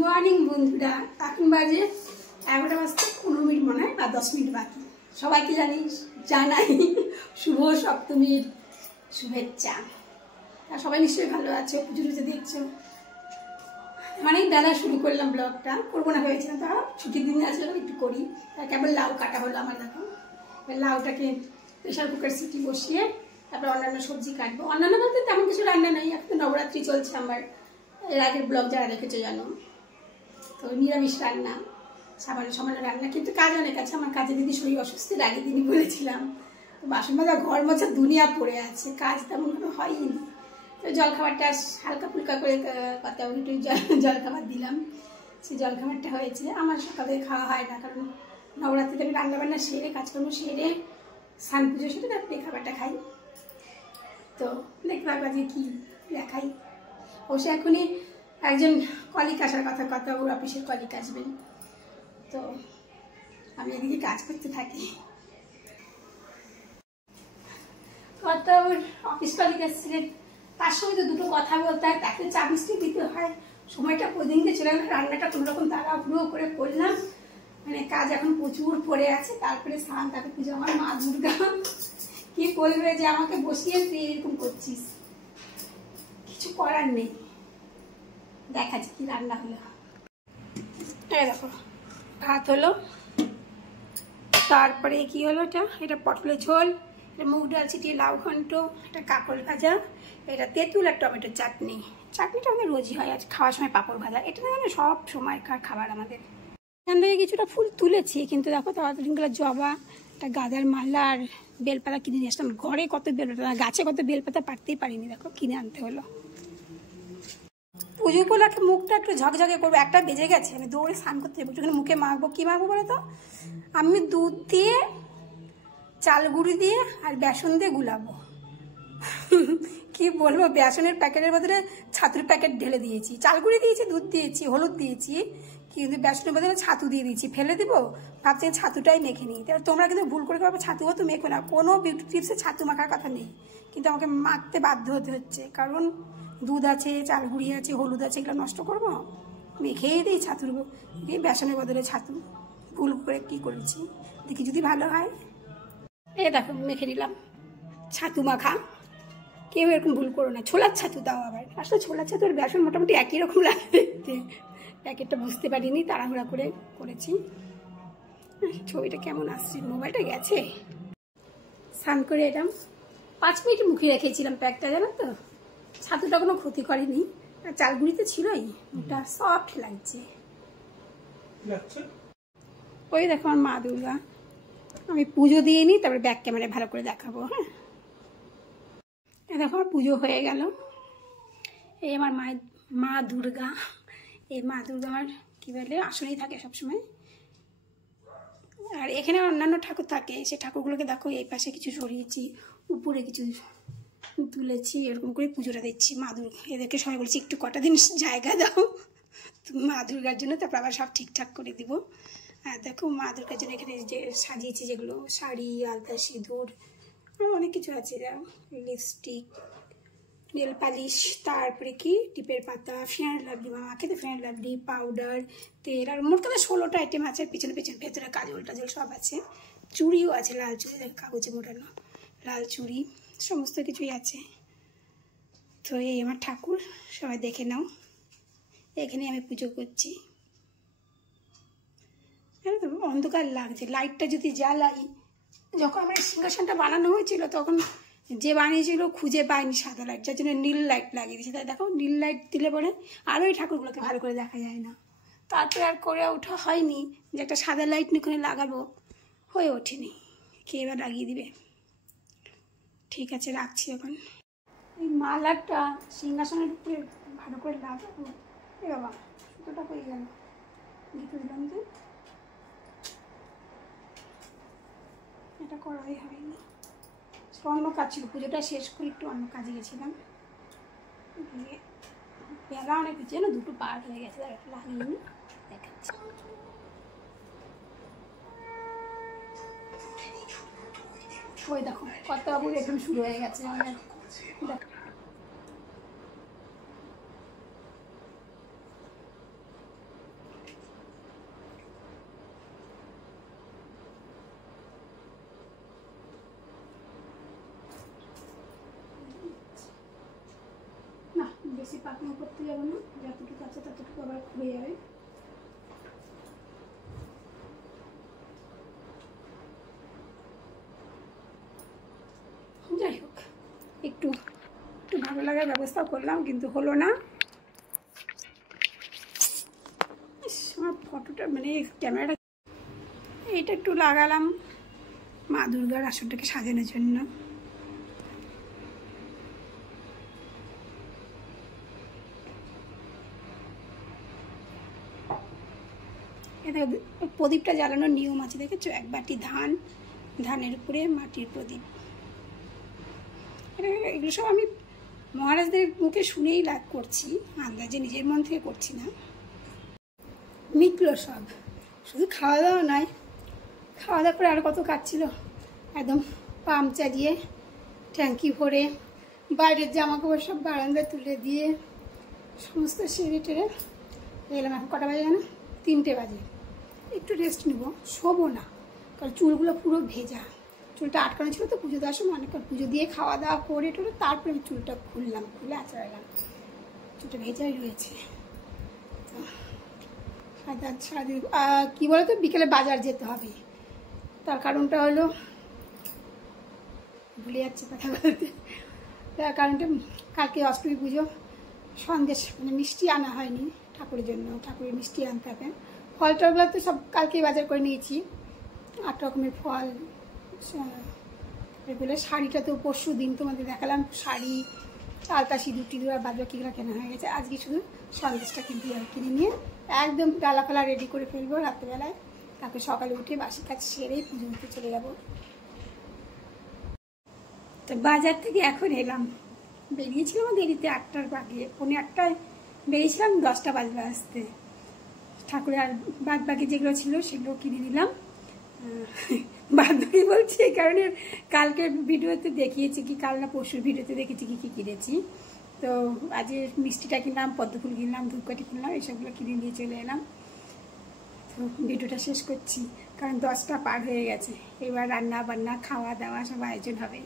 Morning বন্ধুরা, এখন বাজে 11টা বাজতে 15 মিনিট মনে হয় বা 10 মিনিট বাকি। সবাইকে জানাই শুভ সপ্তমীর শুভেচ্ছা। আর সবাই নিশ্চয়ই ভালো আছে, পুজো টুজো দেখছো। অনেক বেলা শুরু করলাম ব্লগটা, করবো না ভেবেছিলাম, তাও ছুটির দিন আছে একটু করি। কেবল লাউ কাটা হলো আমার, দেখো লাউটাকে প্রেশার কুকার সিটি বসিয়ে তারপর অন্যান্য সবজি কাটবো। অন্যান্য বলতে তেমন কিছু রান্না নেই, এখন তো নবরাত্রি চলছে আমার। এর আগের ব্লগ যারা দেখেছে জানো, তো নিরামিষ রান্না, সামান্য সামান্য রান্না, কিন্তু কাজ অনেক আছে। আমার কাজে দিদি শরীর অসুস্থের আগের দিনই বলেছিলাম, তো বাসন মাজা ঘর মোছা দুনিয়া পড়ে আছে, কাজ তেমনভাবে হয়নি। তো জলখাবারটা হালকা ফুলকা করে কথা একটু জলখাবার দিলাম, সেই জলখাবারটা হয়েছে। আমার সকালে খাওয়া হয় না, কারণ নবরাত্রিতে আমি রান্নাবান্না সেরে কাজকর্ম সেরে স্নান পুজো সেরে তারপরে খাবারটা খাই। তো দেখতে পারবো যে কী দেখাই। অবশ্য এখনই একজন কলিগ আসার কথা ওর অফিসের কলিগ আসবেন, তো আমি এদিকে কাজ করতে থাকি। কথা ওর অফিস কলিগ আসছিলেন, তার সঙ্গে তো দুটো কথা বলতে হয়, তাকে চা মিষ্টি দিতে হয়, সময়টা প্রতিদিনকে চলে গেল। রান্নাটা কোনোরকম তাড়াহুড়ো করে করলাম, মানে কাজ এখন প্রচুর পড়ে আছে। তারপরে স্নান, তারপরে পুজো। আমার মা দুর্গা কি বলবে যে আমাকে বসিয়ে তুই এরকম করছিস, কিছু করার নেই। দেখাচ্ছি কি রান্না হলো। দেখো ভাত হলো, তারপরে কি হলো, এটা পটলের ঝোল, এটা মুগ ডাল ছিটিয়ে লাউ ঘন্ট, এটা কাঁকড় ভাজা, এটা তেঁতুল আর টমেটোর চাটনি। চাটনিটা আমাদের রোজই হয়, আজ খাওয়ার সময় পাঁপড় ভাজা। এটা না সব সময়কার খাবার আমাদের। এখান থেকে কিছুটা ফুল তুলেছি, কিন্তু দেখো তাড়াতাড়িগুলো জবা, একটা গাঁদার মালা আর বেলপাতা কিনে নিয়ে আসলাম। ঘরে কত বেলপাতা, গাছে কত বেলপাতা পারতেই পারিনি, দেখো কিনে আনতে হলো। পুজো উপলক্ষে মুখটা একটু ঝকঝকে করবো, একটা বেজে গেছে, আমি দৌড়ে স্নান করতে যাবো, একটুখানি মুখে মাখবো। কী মাখবো বলো তো? আমি দুধ দিয়ে, চাল গুঁড়ি দিয়ে আর বেসন দিয়ে গুলাবো। কি বলবো, বেসনের প্যাকেটের বদলে ছাতুর প্যাকেট ঢেলে দিয়েছি, চাল গুঁড়ি দিয়েছি, দুধ দিয়েছি, হলুদ দিয়েছি, কিন্তু বেসনের বদলে ছাতু দিয়ে দিয়েছি। ফেলে দিব, ভাবছি ছাতুটাই মেখে নিই। তোমরা কিন্তু ভুল করে ভাবো ছাতুও তো মেখো না, কোনো বিউটি টিপসে ছাতু মাখার কথা নেই, কিন্তু আমাকে মাখতে বাধ্য হতে হচ্ছে, কারণ দুধ আছে, চাল গুঁড়ি আছে, হলুদ আছে, এগুলো নষ্ট করবো, মেখেই দিই ছাতুর দিয়ে, বেসনের বদলে ছাতু। ভুল করে কি করেছি, দেখি যদি ভালো হয়। এই দেখো মেখে নিলাম ছাতু মাখা। কেউ এরকম ভুল করো না, ছোলার ছাতু দাও আবার। আসলে ছোলার ছাতু আর বেসন মোটামুটি একই রকম লাগে দেখতে, প্যাকেটটা বুঝতে পারিনি, তাড়াহুড়া করে করেছি। ছবিটা কেমন আসছে, মোবাইলটা গেছে। স্নান করে এলাম, 5 মিনিট মুখে রেখেছিলাম প্যাকটা, জানো তো। ছাতুটা কোনো ক্ষতি করেনি, আর চালগুড়িতে ছিলই, ওটা সফট লাগছে। ওই দেখো আমার মা দুর্গা, আমি পুজো দিয়ে নিই, তারপরে ব্যাক ক্যামেরায় ভালো করে দেখাবো। হ্যাঁ, দেখো আমার পুজো হয়ে গেল। এই আমার মা দুর্গা, এই মা দুর্গা আমার কী বলে আসলেই থাকে সবসময়। আর এখানে অন্যান্য ঠাকুর থাকে, সে ঠাকুরগুলোকে দেখো এই পাশে কিছু সরিয়েছি, উপরে কিছু তুলেছি, এরকম করে পুজোটা দিচ্ছি। মা দুর্গা এদেরকে সবাই বলছি একটু কটা দিন জায়গা দাও মা দুর্গার জন্য, তারপর আবার সব ঠিকঠাক করে দিব। আর দেখো মা দুর্গার জন্য এখানে যে সাজিয়েছি, যেগুলো শাড়ি, আলতা, সিঁদুর, অনেক কিছু আছে, লিপস্টিক, নেল পালিশ, তারপরে কি টিপের পাতা, ফেয়ার লাভলি, মামাকে তো ফেয়ার লাভলি, পাউডার, তেল, আর মোট কথা 16টা আইটেম আছে। পিছনে ভেতরে কাজল টাজল সব আছে, চুড়িও আছে, লাল চুড়ি, কাগজে মোড়ানো লাল চুড়ি, সমস্ত কিছুই আছে। তো এই আমার ঠাকুর, সবাই দেখে নাও, এখানে আমি পুজো করছি। হ্যাঁ, তো অন্ধকার লাগছে, লাইটটা যদি জ্বালাই। যখন আমার সিংহাসনটা বানানো হয়েছিল, তখন যে বানিয়েছিল খুঁজে পায়নি সাদা লাইট, যার জন্য নীল লাইট লাগিয়ে দিয়েছি। তাই দেখো নীল লাইট দিলে পরে আরও এই ঠাকুরগুলোকে ভালো করে দেখা যায় না। তারপরে আর করে ওঠা হয়নি যে একটা সাদা লাইট নিয়ে লাগাবো, হয়ে ওঠেনি। কে এবার লাগিয়ে দিবে। ঠিক আছে, রাখছি এখন। এই মালাটা সিংহাসনের উপরে ভালো করে লাগাবো। এ বাবা, সুতোটা হয়ে গেল, গিয়ে দিলাম যে এটা করাই হয়নি। অন্য কাজ ছিল, পুজোটা শেষ করে একটু অন্য কাজে গেছিলাম, গিয়ে বেলা অনেক কিছু না, 2টো পার হয়ে গেছে, লাগিয়ে দেখাচ্ছি। ওই দেখো কত বাবুর একদম শুরু হয়ে গেছে। বেশি পাকনা করতে যাবো না, যতটুকু আছে ততটুকু আবার খুলে যাবে। যাই হোক, একটু একটু ভালো লাগার ব্যবস্থা করলাম, কিন্তু হলো না। আমার ফটোটা মানে ক্যামেরাটা এইটা একটু লাগালাম মা দুর্গার আসনটাকে সাজানোর জন্য। প্রদীপটা জ্বালানোর নিয়ম আছে, দেখেছো? এক বাটি ধান, ধানের উপরে মাটির প্রদীপ। এগুলো সব আমি মহারাজদের মুখে শুনেই লাভ করছি, আন্দাজে নিজের মন থেকে করছি না। মিটলো সব, শুধু খাওয়া দাওয়া নয়, খাওয়া দাওয়া করে আর কত কাজ ছিল। একদম পাম্প চালিয়ে ট্যাঙ্কি ভরে বাইরের জামা কাপড় সব বারান্দায় তুলে দিয়ে সমস্ত সেরে টেরে এলাম। এখন কটা বাজে জানো? 3টে বাজে। একটু রেস্ট নেব, শোবো না, কারণ চুলগুলো পুরো ভেজা। চুলটা আটকানো ছিল তো পুজো দেওয়ার সময়, অনেকক্ষণ পুজো দিয়ে খাওয়া দাওয়া করে টোরে তারপরে আমি চুলটা খুললাম, খুলে আঁচড়ালাম। চুলটা ভেজাই রয়েছে। তো সারাদিন কী বলো তো, বিকেলে বাজার যেতে হবে। তার কারণটা হলো, ভুলে যাচ্ছে কথা বলতে, তার কারণটা কালকে অষ্টমী পুজো, সন্দেশ মানে মিষ্টি আনা হয়নি ঠাকুরের জন্য, ঠাকুরের মিষ্টি আনতে হবে। ফল টলগুলো তো সব কালকেই বাজার করে নিয়েছি, 8 রকমের ফল। এগুলো শাড়িটা তো পরশু দিন তোমাদের দেখালাম, শাড়ি, চালতা, সিঁদুর টিঁদুর আর বাদ বাকিগুলো কেনা হয়ে গেছে। আজকে শুধু সন্দেশটা কিনে নিয়ে একদম ডালা ফালা রেডি করে ফেলবো রাত্রেবেলায়। তারপরে সকালে উঠে বাসি কাজ সেরে পুজো দিতে চলে যাবো। তো বাজার থেকে এখন এলাম, বেরিয়েছিলাম দেরিতে, 8টার আগে, 8:45 বেরিয়েছিলাম, 10টা বাজবে আসতে। ঠাকুরের আর বাদ বাকি যেগুলো ছিল সেগুলো কিনে নিলাম। বাদ বাকি বলছি এই কারণে, কালকের ভিডিওতে দেখিয়েছি কি, কাল না পরশুর ভিডিওতে দেখেছি কি কিনেছি। তো আজ মিষ্টিটা কিনলাম, পদ্মফুল কিনলাম, ধূপকাঠি কিনলাম, এইসবগুলো কিনে নিয়ে চলে এলাম। তো ভিডিওটা শেষ করছি, কারণ 10টা পার হয়ে গেছে। এবার রান্না বান্না খাওয়া দাওয়া সব আয়োজন হবে।